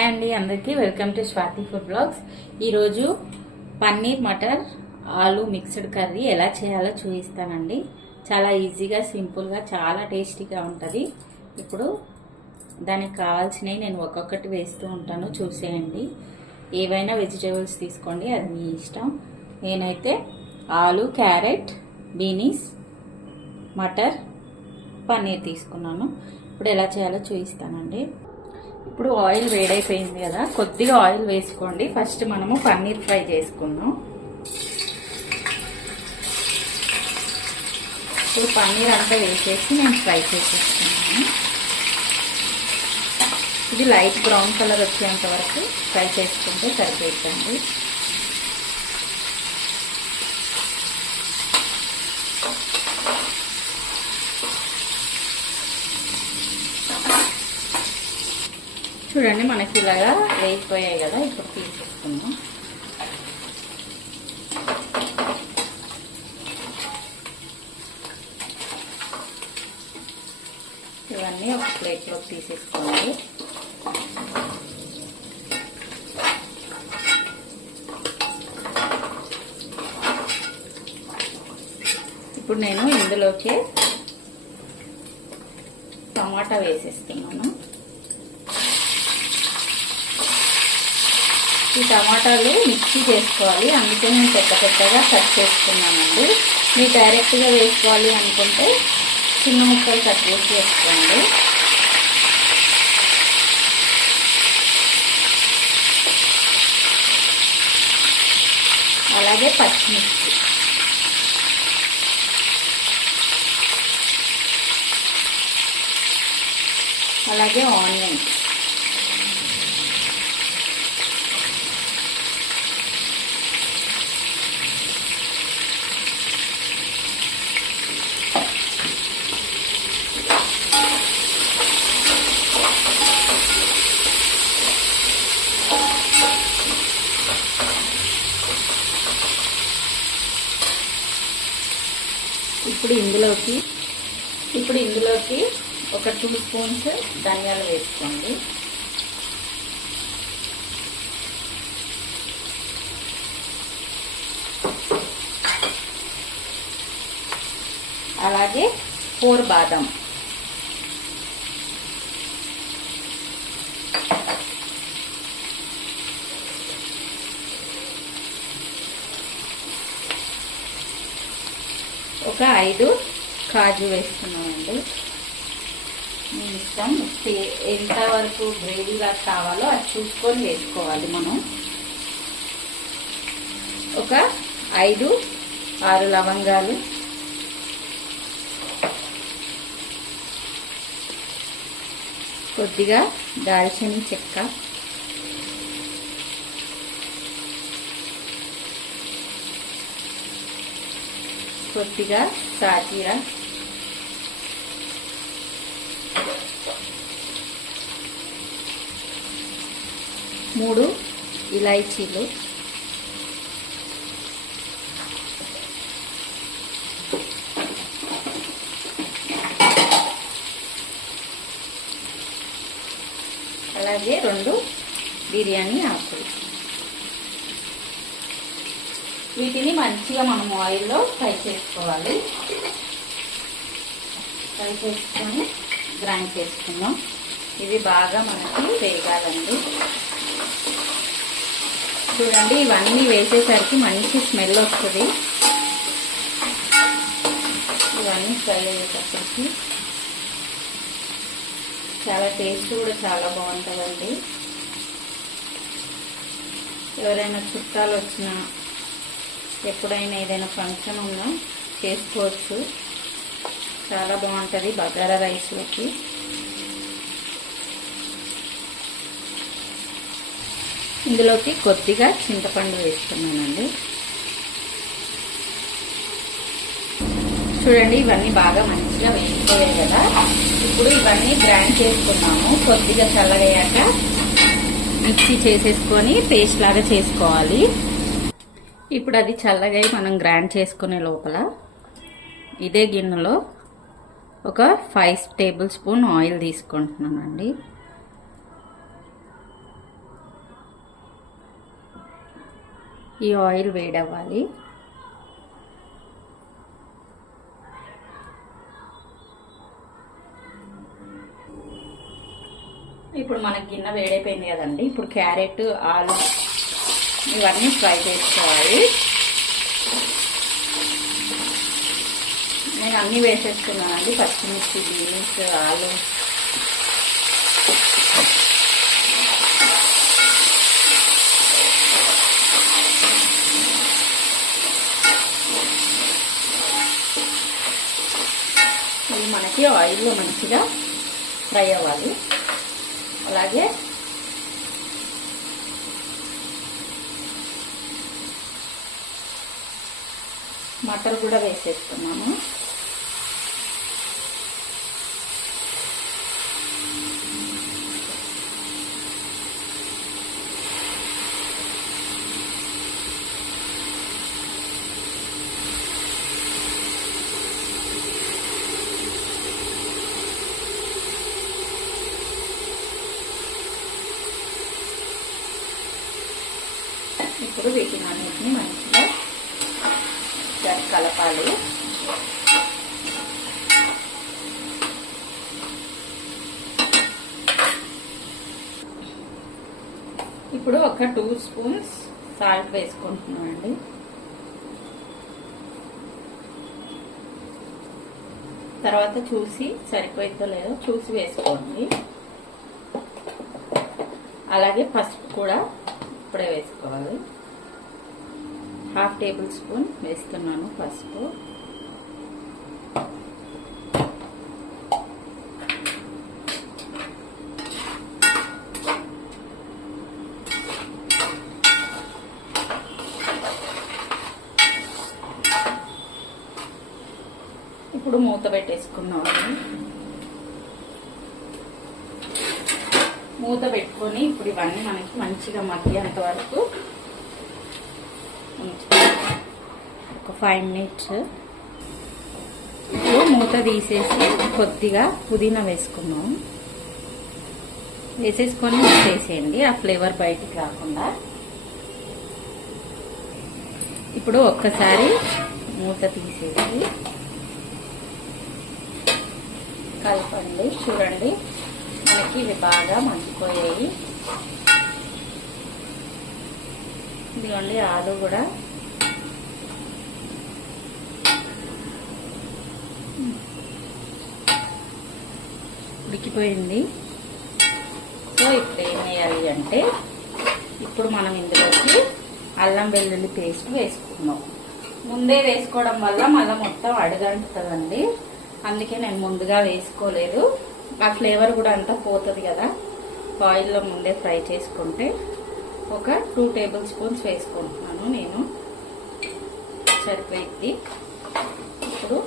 Hi అండి అందరికీ welcome to Swathi food blogs. ఈరోజు పన్నీర్ మటర్ ఆలు మిక్స్డ్ కర్రీ ఎలా చేయాలో చూపిస్తానండి. చాలా ఈజీగా సింపుల్గా చాలా టేస్టీగా ఉంటుంది. ఇప్పుడు దానికి కావాల్సినవి నేను ఒక్కొక్కటి వేస్తూ ఉంటాను, చూసేయండి. ఏవైనా వెజిటేబుల్స్ తీసుకోండి, అది మీ ఇష్టం. నేనైతే ఆలు, క్యారెట్, బీనీస్, మటర్, పన్నీర్ తీసుకున్నాను. ఇప్పుడు ఎలా చేయాలో చూపిస్తానండి. ఇప్పుడు ఆయిల్ వేడైపోయింది కదా, కొద్దిగా ఆయిల్ వేసుకోండి. ఫస్ట్ మనము పన్నీర్ ఫ్రై చేసుకుందాం. ఇప్పుడు పన్నీర్ అంతా వేసేసి నేను ఫ్రై చేసేస్తున్నాను. ఇది లైట్ బ్రౌన్ కలర్ వచ్చేంత వరకు ఫ్రై చేసుకుంటే సరిపోతుంది. చూడండి, మనకి ఇలాగా వేగిపోయాయి కదా, ఇప్పుడు తీసేసుకుందాం. ఇవన్నీ ఒక ప్లేట్లోకి తీసేసుకోండి. ఇప్పుడు నేను ఇందులోకి టమాటా వేసేస్తున్నాను. ఈ టమాటాలు మిక్సీ చేసుకోవాలి, అందుకే నేను పెద్దగా కట్ చేసుకున్నానండి. మీరు డైరెక్ట్గా వేసుకోవాలి అనుకుంటే చిన్న ముక్కలు కట్ చేసి వేసుకోండి. అలాగే పచ్చిమిర్చి, అలాగే ఆనియన్స్, ఇప్పుడు ఇందులోకి ఒక 2 స్పూన్స్ ధనియాలు వేసుకోండి. అలాగే 4 బాదం, ఒక 5 కాజు వేస్తున్నామండి. మీ ఇష్టం, ఎంతవరకు గ్రేవీగా కావాలో అది చూసుకొని వేసుకోవాలి మనం. ఒక 5-6 లవంగాలు, కొద్దిగా దాల్చిన చెక్క, కొద్దిగా సాజీరా, 3 ఇలాచీలు, అలాగే 2 బిర్యానీ ఆకులు. వీటిని మంచిగా మనం ఆయిల్లో ఫ్రై చేసుకోవాలి. ఫ్రై చేసుకొని గ్రైండ్ చేసుకుందాం. ఇవి బాగా మనకి వేగాలండి. చూడండి, ఇవన్నీ వేసేసరికి మంచి స్మెల్ వస్తుంది. ఇవన్నీ ఫ్రై అయ్యేటప్పటికి చాలా టేస్ట్ కూడా చాలా బాగుంటుందండి. ఎవరైనా చుట్టాలు వచ్చినా, ఎప్పుడైనా ఏదైనా ఫంక్షన్ ఉన్నా చేసుకోవచ్చు. చాలా బాగుంటుంది బగారా రైస్లోకి. ఇందులోకి కొద్దిగా చింతపండు వేస్తున్నానండి. చూడండి, ఇవన్నీ బాగా మంచిగా వేసిపోయాయి కదా. ఇప్పుడు ఇవన్నీ గ్రైండ్ చేసుకున్నాము. కొద్దిగా చల్లగయ్యాక మిక్సీ చేసేసుకొని పేస్ట్ లాగా చేసుకోవాలి. ఇప్పుడు అది చల్లగా మనం గ్రైండ్ చేసుకునే లోపల ఇదే గిన్నెలో ఒక 5 టేబుల్ స్పూన్ ఆయిల్ తీసుకుంటున్నానండి. ఈ ఆయిల్ వేడవ్వాలి. ఇప్పుడు మనకి గిన్నె వేడైపోయింది కదండి. ఇప్పుడు క్యారెట్, ఆలు ఇవన్నీ ఫ్రై చేసుకోవాలి. నేను అన్నీ వేసేస్తున్నానండి, పచ్చిమిర్చి, బీన్స్, ఆలు. ఇవి మనకి ఆయిల్లో మంచిగా ఫ్రై అవ్వాలి. అలాగే మటర్ కూడా వేసేస్తున్నాము. ఇప్పుడు వీటిని అన్నిటిని మంచిగా కలపాలి. ఇప్పుడు ఒక 2 స్పూన్స్ సాల్ట్ వేసుకుంటున్నామండి. తర్వాత చూసి సరిపోయిందో లేదో చూసి వేసుకోండి. అలాగే పసుపు కూడా ఇప్పుడే వేసుకోవాలి. 1/2 టేబుల్ స్పూన్ వేస్తున్నాను పసుపు. ఇప్పుడు మూత పెట్టేసుకున్నాము. మూత పెట్టుకొని ఇప్పుడు ఇవన్నీ మనకి మంచిగా మగ్గేంత వరకు ఒక 5 మినిట్స్. ఇప్పుడు మూత తీసేసి కొద్దిగా పుదీనా వేసుకున్నాం. వేసేసుకొని వేసేయండి, ఆ ఫ్లేవర్ బయటికి రాకుండా. ఇప్పుడు ఒక్కసారి మూత తీసేసి కలపండి. చూడండి, మనకి ఇవి బాగా మగ్గిపోయాయి. ఇదిగోండి, ఆలు కూడా ఉడికిపోయింది. సో ఇప్పుడు ఏం వేయాలి అంటే, ఇప్పుడు మనం ఇందులోకి అల్లం వెల్లుల్లి పేస్ట్ వేసుకున్నాం. ముందే వేసుకోవడం వల్ల మళ్ళీ మొత్తం అడుగంటుతుందండి. అందుకే నేను ముందుగా వేసుకోలేదు. ఆ ఫ్లేవర్ కూడా అంతా పోతుంది కదా ఆయిల్లో ముందే ఫ్రై చేసుకుంటే. ఒక 2 టేబుల్ స్పూన్స్ వేసుకుంటున్నాను నేను, సరిపోయింది. ఇప్పుడు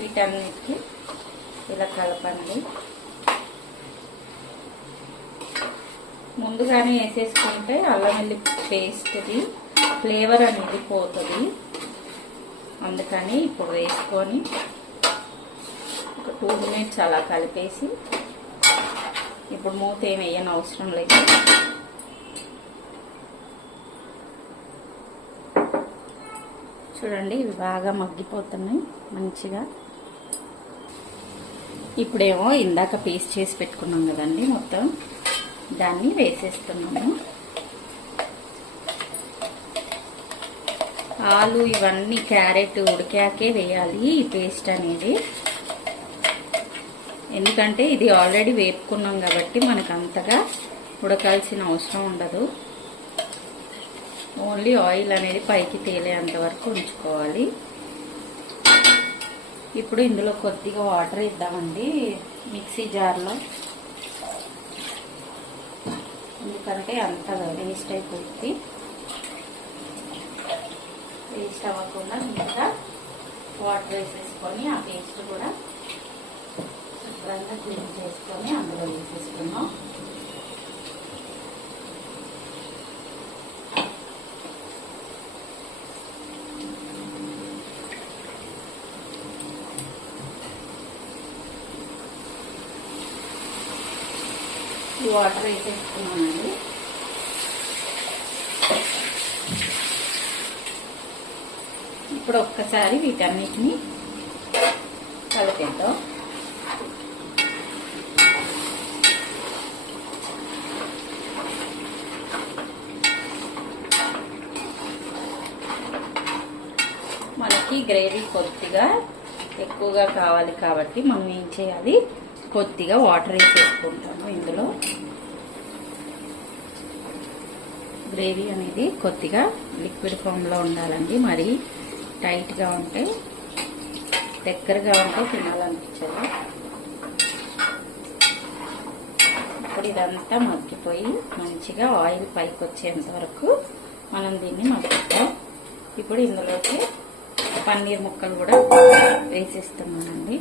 వీటన్నిటికి ఇలా కలపండి. ముందుగానే వేసేసుకుంటే అల్లం వెల్లుల్లి పేస్ట్ది ఫ్లేవర్ అనేది పోతుంది. అందుకని ఇప్పుడు వేసుకొని ఒక 2 మినిట్స్ అలా కలిపేసి, ఇప్పుడు మూత ఏమి వేయని అవసరం లేదు. చూడండి, ఇవి బాగా మగ్గిపోతున్నాయి మంచిగా. ఇప్పుడేమో ఇందాక పేస్ట్ చేసి పెట్టుకున్నాం కదండి, మొత్తం దాన్ని వేసేస్తున్నాము. ఆలు ఇవన్నీ క్యారెట్ ఉడికాకే వేయాలి ఈ పేస్ట్ అనేది. ఎందుకంటే ఇది ఆల్రెడీ వేపుకున్నాం కాబట్టి మనకు అంతగా ఉడకాల్సిన అవసరం ఉండదు. ఓన్లీ ఆయిల్ అనేది పైకి తేలేంత వరకు ఉంచుకోవాలి. ఇప్పుడు ఇందులో కొద్దిగా వాటర్ ఇద్దామండి మిక్సీ జార్లో, ఎందుకంటే అంత వేస్ట్ అయిపోతుంది. వేస్ట్ అవ్వకుండా ఇంకా వాటర్ వేసేసుకొని ఆ పేస్ట్ కూడా శుభ్రంగా క్లీన్ చేసుకొని అందులో వేసేసుకున్నాం. ఈ వాటర్ వేసేసుకున్నానండి. ఇప్పుడు ఒక్కసారి వీటన్నిటిని కలిపేద్దాం. మనకి గ్రేవీ కొద్దిగా ఎక్కువగా కావాలి కాబట్టి మనం ఏం చేయాలి, కొద్దిగా వాటర్ వేసేసుకుంటాము. ఇందులో గ్రేవీ అనేది కొద్దిగా లిక్విడ్ ఫామ్లో ఉండాలండి. మరి టైట్గా ఉంటే, దగ్గరగా ఉంటే తినాలనిపించదు. ఇప్పుడు ఇదంతా మగ్గిపోయి మంచిగా ఆయిల్ పైకి వచ్చేంత వరకు మనం దీన్ని మగ్గుతాం. ఇప్పుడు ఇందులోకి పన్నీర్ ముక్కలు కూడా వేసేస్తున్నానండి.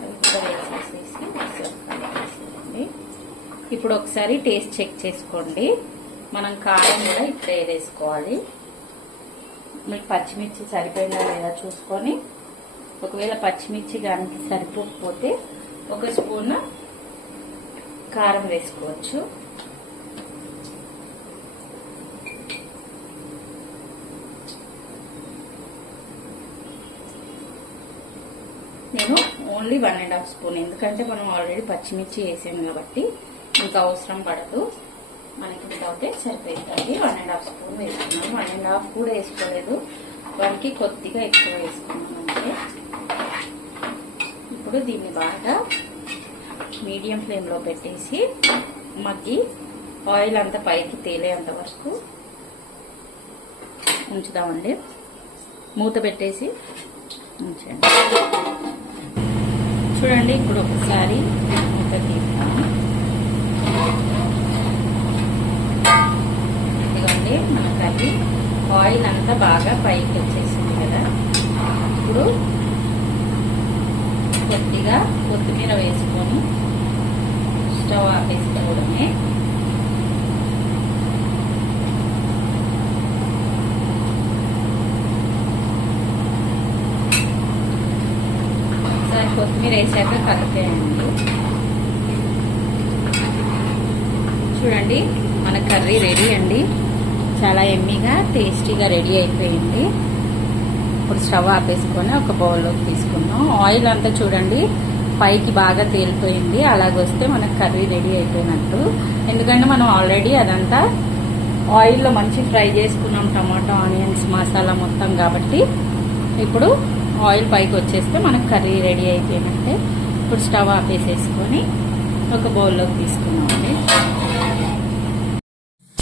అవి కూడా వేసేసేయండి. ఇప్పుడు ఒకసారి టేస్ట్ చెక్ చేసుకోండి. మనం కారం కూడా ఇప్పుడే వేసుకోవాలి. మీకు పచ్చిమిర్చి సరిపోయిందా లేదా చూసుకొని, ఒకవేళ పచ్చిమిర్చి కానీ సరిపోకపోతే 1 స్పూన్ కారం వేసుకోవచ్చు. నేను ఓన్లీ 1½ స్పూన్, ఎందుకంటే మనం ఆల్రెడీ పచ్చిమిర్చి వేసాము కాబట్టి ఇంకా అవసరం పడదు. మనకి వితౌటే సరిపోతుంది. 1½ స్పూన్ వేసుకున్నాను. 1½ కూడా వేసుకోలేదు, వారికి కొద్దిగా ఎక్కువ వేసుకున్నాను అంటే. ఇప్పుడు దీన్ని బాగా మీడియం ఫ్లేమ్లో పెట్టేసి మగ్గి ఆయిల్ అంతా పైకి తేలేంత వరకు ఉంచుదామండి. మూత పెట్టేసి ఉంచండి. చూడండి, ఇప్పుడు ఒకసారి మూత తీస్తాము. ఇదిగోండి, మన కర్రీ ఆయిల్ అంతా బాగా పైకి వచ్చేసింది కదా. ఇప్పుడు కొద్దిగా కొత్తిమీర వేసుకొని స్టవ్ ఆపేసుకోవడమే. కొత్తిమీర వేసాక కలిపేయండి. చూడండి, మన కర్రీ రెడీ అండి. చాలా ఎమ్మీగా టేస్టీగా రెడీ అయిపోయింది. ఇప్పుడు స్టవ్ ఆపేసుకొని ఒక బౌల్లోకి తీసుకుందాం. ఆయిల్ అంతా చూడండి పైకి బాగా తేలిపోయింది. అలాగొస్తే మనకు కర్రీ రెడీ అయిపోయినట్టు. ఎందుకంటే మనం ఆల్రెడీ అదంతా ఆయిల్లో మంచి ఫ్రై చేసుకున్నాం, టమాటో, ఆనియన్స్, మసాలా మొత్తం. కాబట్టి ఇప్పుడు ఆయిల్ పైకి వచ్చేస్తే మనకు కర్రీ రెడీ అయిపోయినట్టే. ఇప్పుడు స్టవ్ ఆపేసేసుకొని ఒక బౌల్లోకి తీసుకున్నామండి.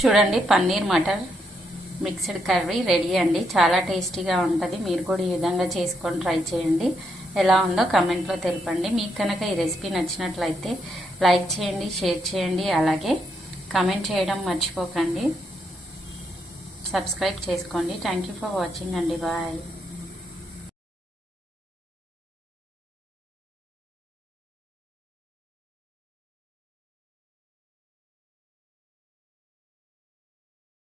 చూడండి, paneer matar mixed curry ready అండి. చాలా టేస్టీగా ఉంటుంది. మీరు కూడా ఈ విధంగా చేసుకొని ట్రై చేయండి. ఎలా ఉందో కమెంట్లో తెలపండి. మీకు కనుక ఈ రెసిపీ నచ్చినట్లయితే లైక్ చేయండి, షేర్ చేయండి, అలాగే కామెంట్ చేయడం మర్చిపోకండి. సబ్స్క్రైబ్ చేసుకోండి. థ్యాంక్ యూ ఫర్ వాచింగ్ అండి. బాయ్.